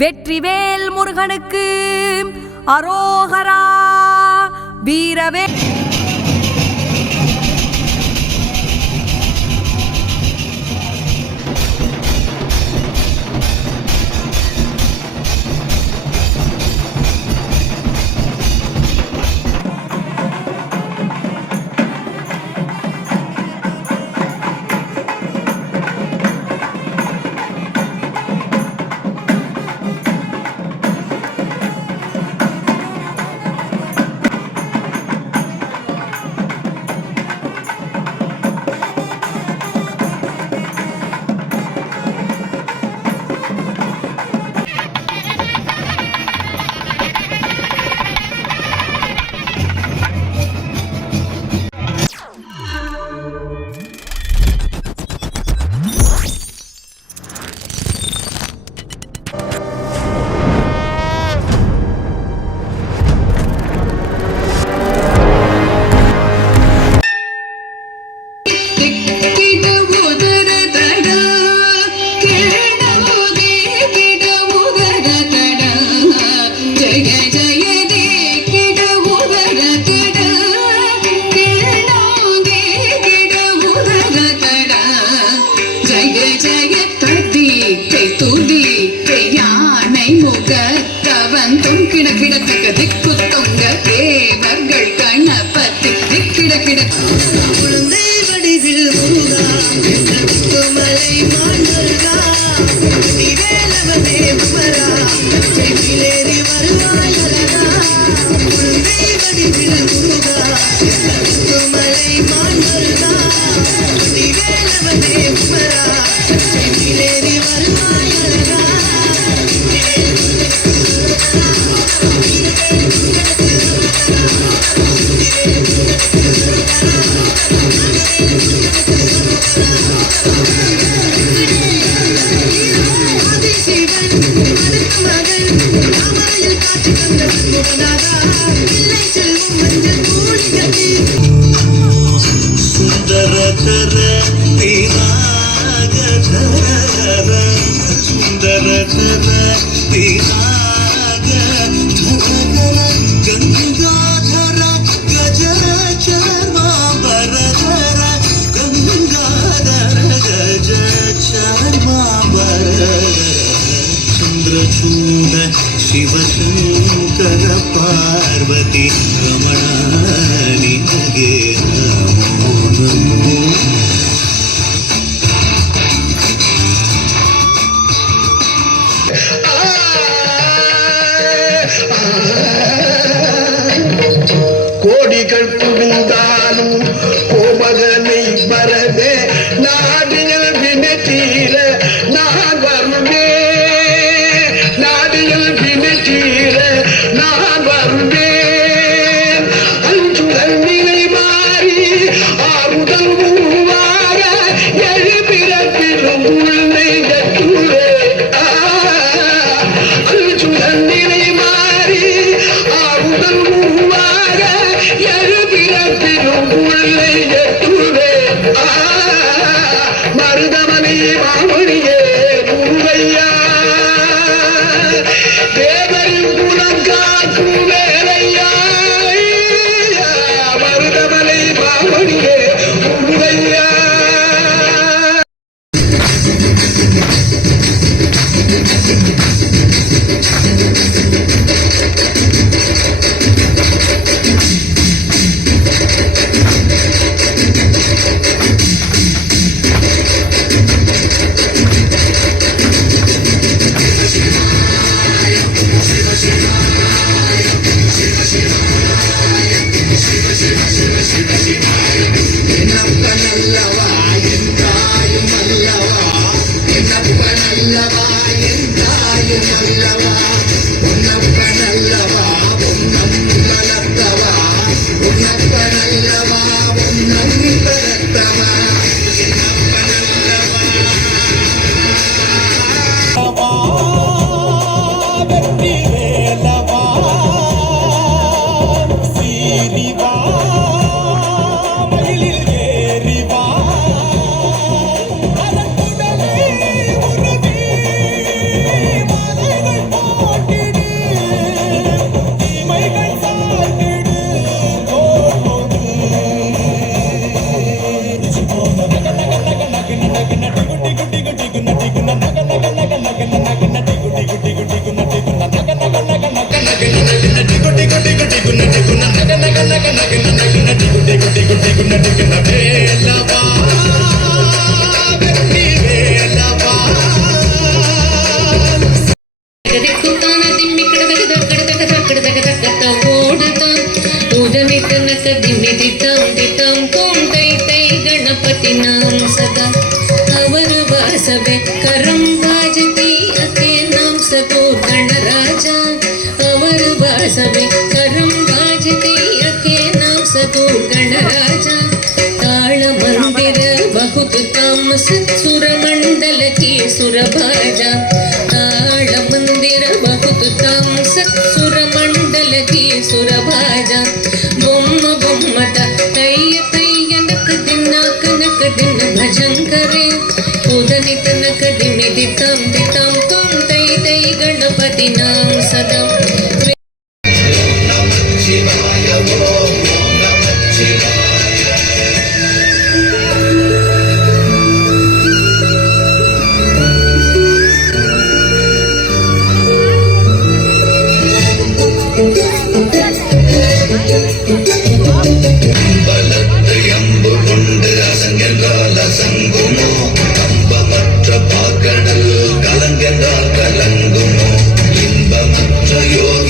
வெற்றிவேல் முருகனுக்கு அரோகரா. வீரவே शिवशंकर पार्वती रमणानि नगे नमो नमो. கோடிகள் குவிந்தாலும் கோமகனை வரவே நாடியல் வினத்தீர நான் வருவே. நான் வருவேன் அஞ்சுதல் நிலை மாறி ஆறுதல் மூவாக எழுபிறப்பிலும் உள்ளே எட்டுவே. அஞ்சுதல் நிலை மாறி ஆறுதல் மூவாக எழுபிறப்பிலும் உள்ளே எட்டுவே. மருதமணி மாமணியே முருகையா தேவரின் குலம் காக்கும் வேலையா. மருதமலை மாமணியே முருகையா. திக்குத்தான திம்மி கிடதக ஓடுதான் உடனே தனக்கு திம்மி தித்தாம் தோம் தை தை கணபதி நாம் சதா அவர் வாசவே கரம் பாஜதி அகே நாம் சதோ கணராஜா அவர் வாசவே கரம் பாஜதி அகே நாம் சதோ கணராஜா ताल मंदिर बहुत तामस सुर मंडल की सुर भाजा ताल मंदिर बहुत तामस सुर मंडल की सुर भाजा बोम बोमता तैय तैय नक दिन भजन करे उदनि तनक दिन दितम तुम तै तै गणपति नाम सदा பலத்தை அம்பு கொண்டு அசங்கென்றால் அசங்குமோ கம்பமற்ற பாக்கடல் கலங்கென்றால் கலங்குமோ இன்பமற்ற யோக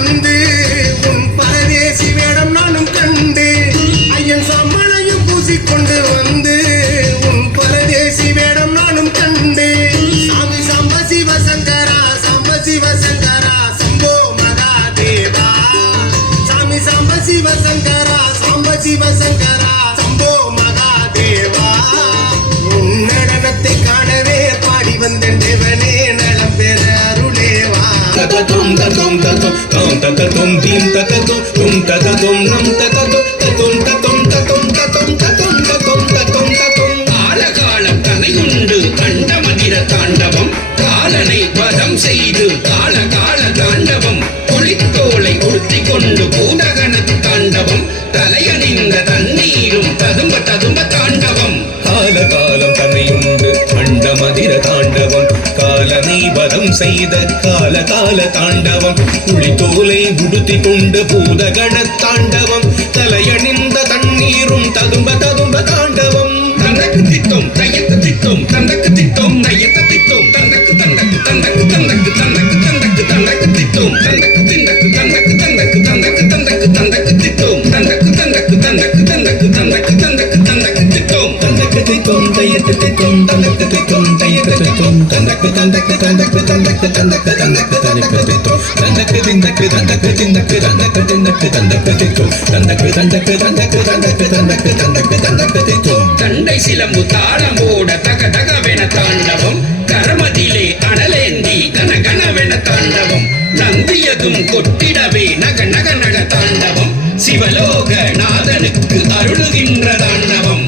வந்து உன் பரதேசி வேடம் நானும் கண்டு ஐயன் சம்மனையும் பூசிக்கொண்டு வந்து உன் பரதேசி வேடம் நானும் கண்டு சாமி சாம்ப சிவசங்கரா சம்போ மகாதேவா சாமி சாம்ப சிவசங்கரா சம்போ மகாதேவா உன் நடனத்தை காணவே பாடி வந்த தேவனே நலம் பெற அருளேவா தததும் ததும் ததும் தாம் தததும் தீம் தததும் தும் தததும் நம் தததும் ததும் ததும் ததும் ததும் ததும் ததும் ததும் ததும் காலகாலம் தலையுண்டு கண்டமதிர தாண்டவம் காலனை வதம் செய்து கால கால தாண்டவம் புலித்தோலை உடுத்திக் கொண்டு பூதகணத்து தாண்டவம் தலையணிந்த தண்ணீரும் ததும்ப ததும்ப தாண்டவம் காலகாலம் தமையுண்டு அண்டமதிர தாண்டவம் காலனை வதம் செய்த கால கால தாண்டவம் புலித்தோலை உடுத்திக் கொண்டு பூதகண தாண்டவம் தலையணிந்த தண்ணீரும் ததும்ப ததும்ப தாண்டவம் தந்தக்கு தித்தோம் தையத்து தித்தோம் தந்தக்கு தித்தோம் தையத்து தித்தோம் தந்தக்கு தந்தக்கு தந்தக்கு தந்தக்கு தந்தக்கு தந்தக்கு தந்தக்கு தித்தோம் தந்தக்கு திந்தக்கு தந்தக்கு தந்தக்கு தந்தக்கு தந்தக்கு தந்தக்கு தித்தோம் தந்தக்கு தந்தக்கு தந்தக்கு தந்தக்கு தந்தக்கு தந்தக்கு தந்தக்கு தித்தோம் தந்தக்கு தித்தோம் தையத்து தித்தோம் தந்தக்கு தித்தோம் தையத்து தித்தோம் தந்தக்கு தந்தக்கு தந்தக்கு தந்தக்கு தந்தக்கு தந்தக்கு தந்தக்கு தித்தோம் தந்தக்கு திந்தக்கு தந்தக்கு திந்தக்கு தந்தக்கு திந்தக்கு தந்தக்கு தித்தோம் தந்தக்கு தந்தக்கு தந்தக்கு தந்தக்கு தந்தக்கு தந்தக்கு தந்தக்கு தித்தோம் தண்டை சிலம்பு தாளமோட தக தகவென தாண்டவம் கரமதிலே அனலேந்தி கன கனவென தாண்டவம் நந்தியதும் கொட்டிடவே நக நக நக தாண்டவம் சிவலோக நாதனுக்கு அருளுகின்ற தாண்டவம்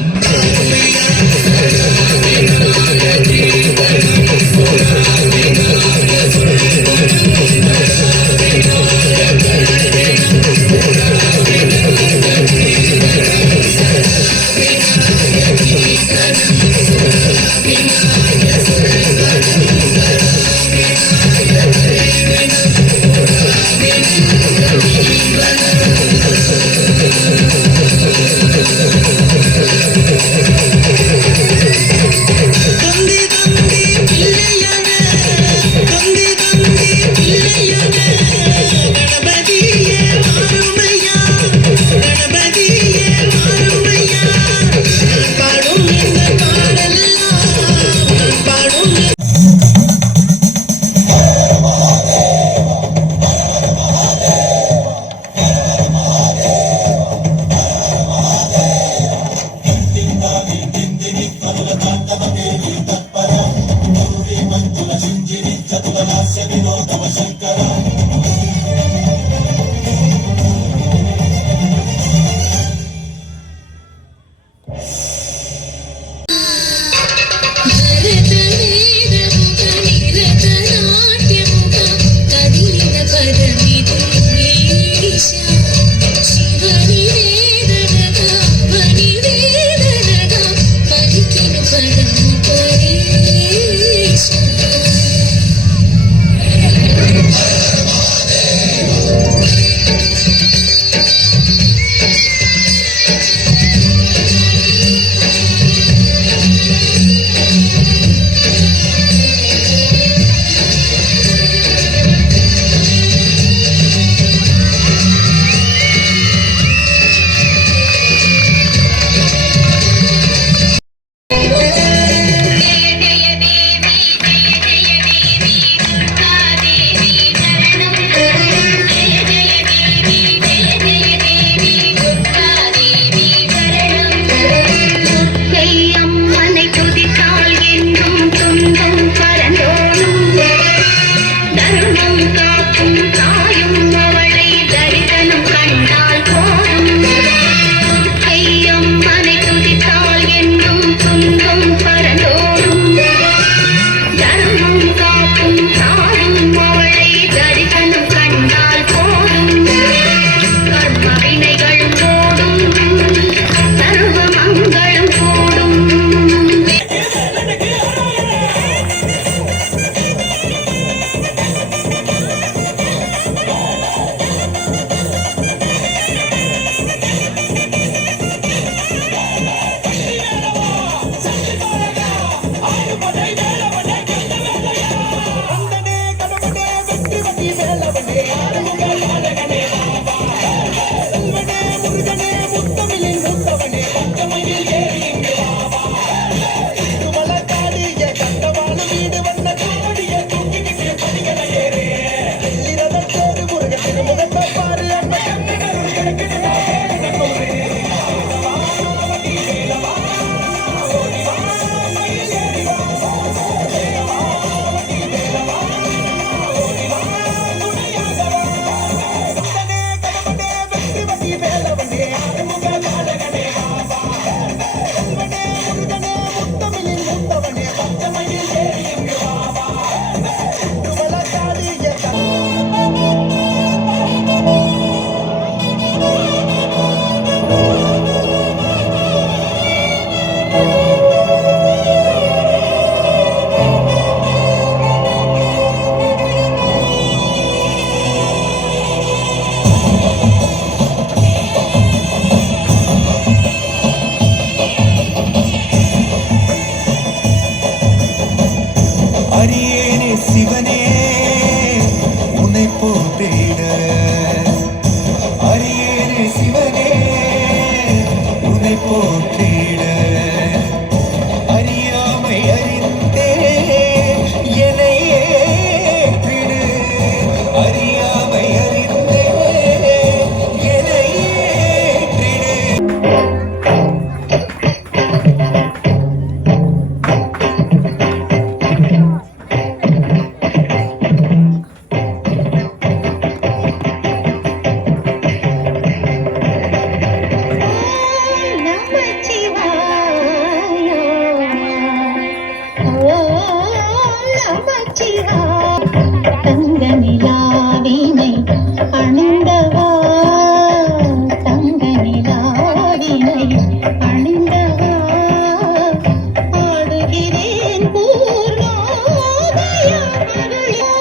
சிவனே உன்னை போற்றிட அரியேனே சிவனே உன்னை போற்றிட அறியாமை அறிந்தே என்னை ஏற்றிடு அறியாமை அறிந்தே என்னை ஏற்றிடு தங்க நிலாவினை அணிந்தவா தங்க நிலாவினை அணிந்தவா ஆடுகிறேன் பூர்ணோதய மருளோ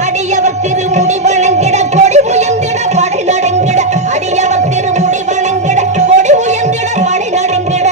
அடியவர் திருமுடி வழங்கிட கொடி உயர்ந்திட படை நடுங்கிட அடியவர் திருமுடி வழங்கிட கொடி உயர்ந்திட படை நடுங்கிட